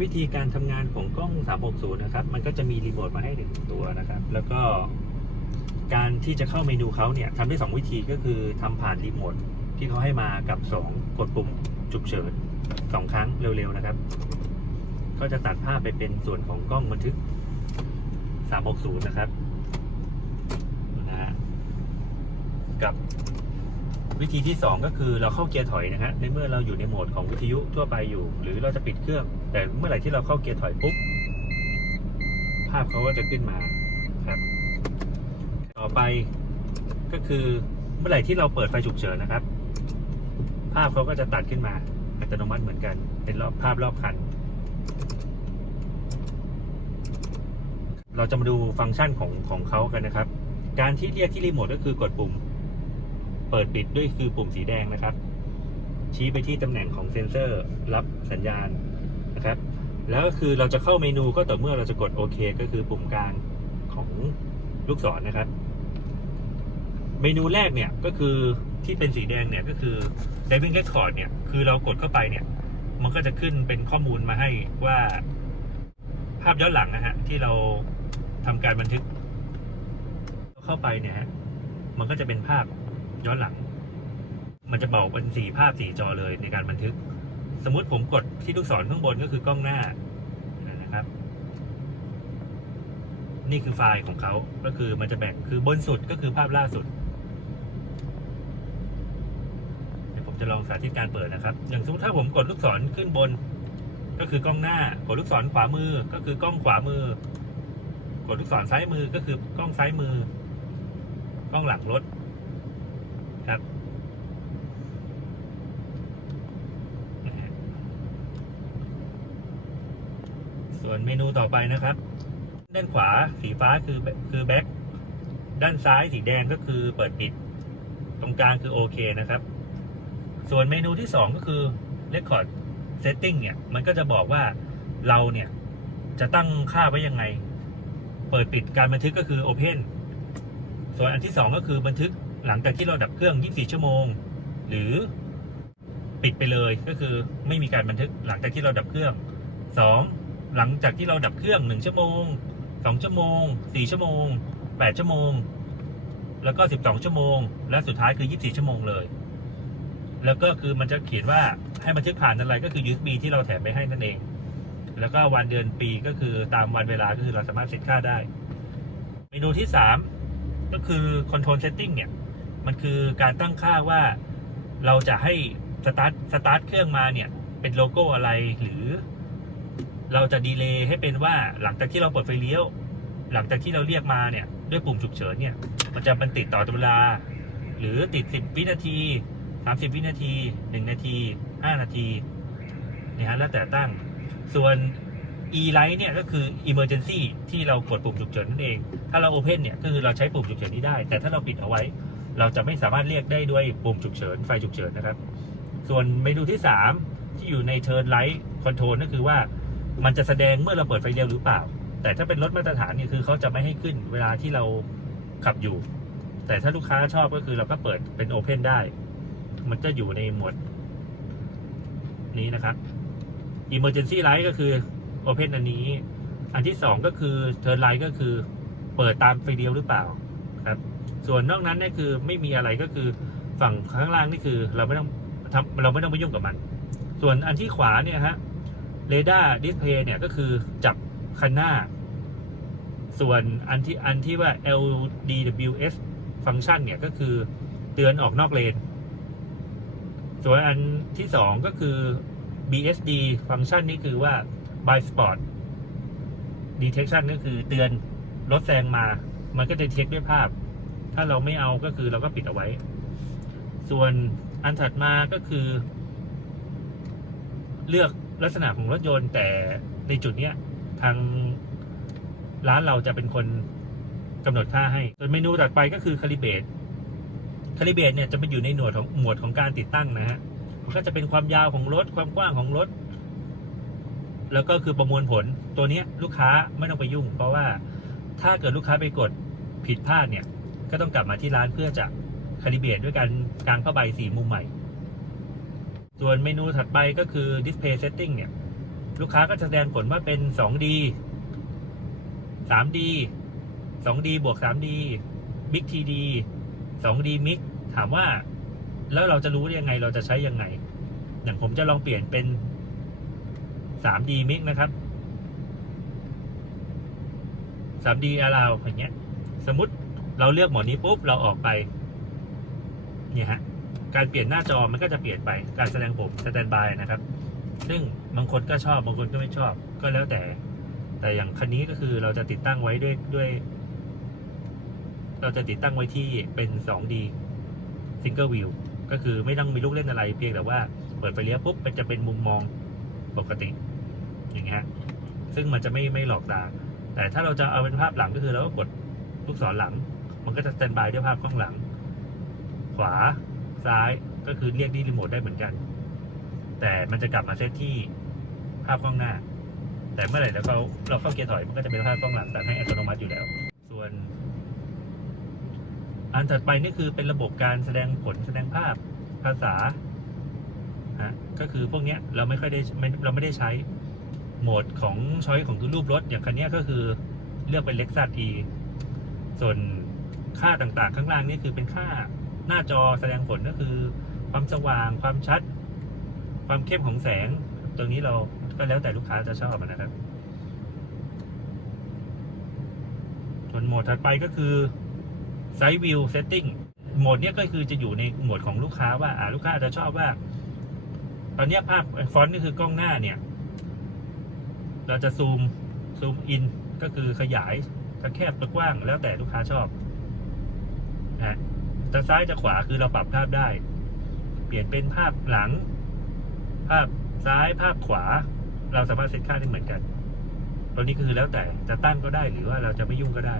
วิธีการทำงานของกล้อง 360 นะครับ มันก็จะมีรีโมทมาให้หนึ่งตัวนะครับ แล้วก็การที่จะเข้าเมนูเขาเนี่ยทำได้ 2 วิธีก็คือทำผ่านรีโมทที่เขาให้มากับ 2 กดปุ่มฉุกเฉิน2 ครั้งเร็วๆนะครับ ก็จะตัดภาพไปเป็นส่วนของกล้องบันทึก 360 นะครับนะฮะกับ วิธีที่ 2 ก็คือเราเข้าเกียร์ถอยนะฮะในเมื่อเราอยู่ในโหมดของวิทยุทั่วไปอยู่ หรือเราจะปิดเครื่อง แต่เมื่อไหร่ที่เราเข้าเกียร์ถอยปุ๊บภาพเขาก็จะขึ้นมาครับ ต่อไปก็คือเมื่อไหร่ที่เราเปิดไฟฉุกเฉินนะครับ ภาพเขาก็จะตัดขึ้นมาอัตโนมัติเหมือนกัน เป็นรอบภาพรอบคัน เราจะมาดูฟังก์ชันของของเขากันนะครับ การที่เรียกที่รีโมทก็คือกดปุ่ม เปิดปิดด้วยคือปุ่มสีแดงนะครับ ชี้ไปที่ตำแหน่งของเซ็นเซอร์รับสัญญาณนะครับ แล้วก็คือเราจะเข้าเมนูก็ต่อเมื่อเราจะกดโอเคก็คือปุ่มกลางของลูกศรนะครับ เมนูแรกเนี่ยก็คือที่เป็นสีแดงเนี่ยก็คือ Diving Record เนี่ยคือเรากดเข้าไปเนี่ย มันก็จะขึ้นเป็นข้อมูลมาให้ว่าภาพย้อนหลังนะฮะที่เราทำการบันทึก เข้าไปเนี่ยฮะมันก็จะเป็นภาพ ย้อนหลัง มันจะบอกเป็นสี่ภาพสี่จอเลยในการบันทึก สมมุติผมกดที่ลูกศรข้างบนก็คือกล้องหน้านะครับ นี่คือไฟล์ของเขาก็คือมันจะแบ่งคือบนสุดก็คือภาพล่าสุดเดี๋ยวผมจะลองสาธิตการเปิดนะครับ อย่างสมมติถ้าผมกดลูกศรขึ้นบน ก็คือกล้องหน้ากดลูกศรขวามือก็คือกล้องขวามือกดลูกศรซ้ายมือก็คือกล้องซ้ายมือกล้องหลังรถ ครับส่วนเมนูต่อไปนะครับ ด้านขวาสีฟ้าคือคือแบ็คด้านซ้ายสีแดงก็คือเปิดปิด ตรงกลางคือโอเคนะครับ ส่วนเมนูที่ 2 ก็คือ Record Setting เนี่ย มันก็จะบอกว่าเราเนี่ย จะตั้งค่าไว้ยังไง เปิดปิดการบันทึกก็คือ Open ส่วนอันที่ 2 ก็คือบันทึก หลังจากที่เราดับเครื่อง 24 ชั่วโมง หรือปิดไปเลยก็คือไม่มีการบันทึกหลังจากที่เราดับเครื่อง 2. หลังจากที่เราดับเครื่อง 1 ชั่วโมง 2 ชั่วโมง 4 ชั่วโมง 8 ชั่วโมง แล้วก็ 12 ชั่วโมง และสุดท้ายคือ 24 ชั่วโมงเลย แล้วก็คือมันจะเขียนว่าให้บันทึกผ่านอะไรก็คือ USB ที่เราแถมไปให้นั่นเอง แล้วก็วันเดือนปีก็คือตามวันเวลาก็คือเราสามารถเซตค่าได้ เมนูที่ 3 ก็คือ Control Setting เนี่ย มันคือการตั้งค่าว่าเราจะให้สตาร์ทสตาร์ทเครื่องมาเนี่ย เป็นโลโก้อะไรหรือ เราจะดีเลย์ให้เป็นว่าหลังจากที่เราเปิดไฟเลี้ยว หลังจากที่เราเรียกมาเนี่ยด้วยปุ่มฉุกเฉินเนี่ย มันจะมันติดต่อเวลา หรือติด 10 วินาที 30 วินาที 1 นาที 5 นาทีเนี่ยฮะแล้วแต่ตั้ง ส่วน e-light เนี่ยก็คือ emergency ที่เรากดปุ่มฉุกเฉินนั่นเอง ถ้าเรา open เนี่ยก็คือเราใช้ปุ่มฉุกเฉินนี้ได้ แต่ถ้าเราปิดเอาไว้ เราจะไม่สามารถเรียกได้ด้วยปุ่มฉุกเฉินไฟฉุกเฉินนะครับ ส่วนเมนูที่ 3 ที่อยู่ใน turn light control ก็คือว่ามันจะแสดงเมื่อเราเปิดไฟเลี้ยวหรือเปล่า แต่ถ้าเป็นรถมาตรฐานนี่คือเขาจะไม่ให้ขึ้นเวลาที่เราขับอยู่ แต่ถ้าลูกค้าชอบก็คือเราก็เปิดเป็น open ได้ มันจะอยู่ในหมวดนี้นะครับ emergency light ก็คือ open อันนี้ อันที่สองก็คือ turn light ก็คือ เปิดตามไฟเลี้ยวหรือเปล่า ส่วนนอกนั้นเนี่ยคือไม่มีอะไรก็คือฝั่งข้างล่างนี่คือเราไม่ต้องทำเราไม่ต้องไปยุ่งกับมัน ส่วนอันที่ขวาเนี่ยฮะเรดาร์ดิสเพย์เนี่ยก็คือจับคันหน้า ส่วนอันที่อันที่ว่า LDWS ฟังก์ชันเนี่ยก็คือเตือนออกนอกเลน ส่วนอันที่สองก็คือ BSD ฟังก์ชันนี่คือว่า by spot detection ก็คือเตือนรถแซงมา มันก็จะเช็คด้วยภาพ ถ้าเราไม่เอาก็คือเราก็ปิดเอาไว้ ส่วนอันถัดมาก็คือ เลือกลักษณะของรถยนต์ แต่ในจุดเนี้ยทางร้านเราจะเป็นคนกำหนดค่าให้ ส่วนเมนูถัดไปก็คือคาลิเบตคาลิเบตเนี่ยจะมาอยู่ในหน่วยของหมวดของการติดตั้งนะฮะมันก็จะเป็นความยาวของรถความกว้างของรถ แล้วก็คือประมวลผลตัวเนี้ยลูกค้าไม่ต้องไปยุ่ง เพราะว่าถ้าเกิดลูกค้าไปกดผิดพลาดเนี่ย ก็ต้องกลับมาที่ร้านเพื่อจะคาลิเบตด้วยการกางผ้าใบสีมุมใหม่ ส่วนเมนูถัดไปก็คือ Display Setting เนี่ย ลูกค้าก็จะแสดงผลว่าเป็น 2D 3D 2D บวก 3D Big TD 2D Mix ถามว่าแล้วเราจะรู้ยังไงเราจะใช้ยังไง อย่างผมจะลองเปลี่ยนเป็น 3D Mix นะครับ 3D allow อย่างเงี้ย สมมติ เราเลือกหมดนี้ปุ๊บเราออกไปเนี่ยฮะการเปลี่ยนหน้าจอมันก็จะเปลี่ยนไปการแสดงผมสแตนบายนะครับ ซึ่งบางคนก็ชอบบางคนก็ไม่ชอบ ก็แล้วแต่ แต่อย่างคันนี้ก็คือเราจะติดตั้งไว้ด้วยด้วย เราจะติดตั้งไว้ที่เป็น 2D Single View ก็คือไม่ต้องมีลูกเล่นอะไร เพียงแต่ว่าเปิดไฟเลี้ยวปุ๊บมันจะเป็นมุมมองปกติ อย่างเงี้ยซึ่งมันจะไม่ไม่หลอกตาแต่ถ้าเราจะเอาเป็นภาพหลังก็คือเราก็กดลูกศรหลัง มันก็จะสแตนบายด้วยภาพกล้องหลัง ขวาซ้ายก็คือเรียกที่รีโมทได้เหมือนกัน แต่มันจะกลับมาเซตที่ภาพกล้องหน้า แต่เมื่อไหร่แล้วเราเราเข้าเกียร์ถอยมันก็จะเป็นภาพกล้องหลังแต่ให้อัตโนมัติอยู่แล้ว ส่วน อันถัดไปนี่คือเป็นระบบการแสดงผลแสดงภาพภาษาฮะก็คือพวกเนี้ยเราไม่ค่อยได้เราไม่ได้ใช้โหมดของช้อยของรูปรถอย่างคันนี้ก็คือเลือกเป็นเล็กซัส E ส่วน ค่าต่างๆ ข้างล่างนี่คือเป็นค่าหน้าจอแสดงผลก็คือ ความสว่างความชัด ความเข้มของแสง ตรงนี้เราก็แล้วแต่ลูกค้าจะชอบนะครับ ส่วนโหมดถัดไปก็คือ Side View Setting โหมดนี้ก็คือจะอยู่ในโหมดของลูกค้าว่าลูกค้าอาจจะชอบว่า ตอนนี้ภาพฟอนต์นี่คือกล้องหน้าเนี่ย เราจะซูมซูมอินก็คือขยายจะแคบจะกว้างแล้วแต่ลูกค้าชอบ ฮะจะซ้ายจะขวาคือเราปรับภาพได้ เปลี่ยนเป็นภาพหลัง ภาพซ้ายภาพขวา เราสามารถเซตค่าได้เหมือนกันตัวนี้คือแล้วแต่จะตั้งก็ได้หรือว่าเราจะไม่ยุ่งก็ได้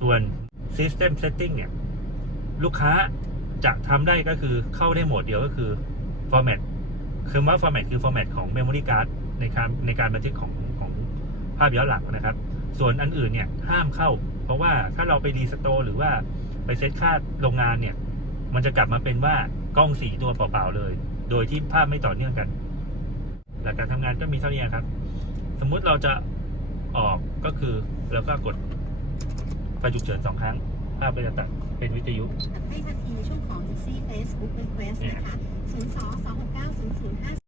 ส่วน System Setting เนี่ย ลูกค้าจะทำได้ก็คือเข้าได้โหมดเดียวก็คือ Format คือว่า Format คือ Format ของ Memory Card ในการในการบันทึกของของภาพย้อนหลังนะครับ ส่วนอันอื่นเนี่ยห้ามเข้า เพราะว่าถ้าเราไปรีสโตร์หรือว่า ไปเซตค่าโรงงานเนี่ย มันจะกลับมาเป็นว่ากล้องสีตัวเปล่าๆเลย โดยที่ภาพไม่ต่อเนื่องกัน หลักการทำงานก็มีเท่านี้ครับ สมมุติเราจะออกก็คือเราก็กดไฟฉุกเฉินสองครั้ง ภาพก็จะตัดเป็นวิทยุให้ทันทีในช่วงของ Easy Facebook Request นะคะ 0 2 2 6 9 0 0 5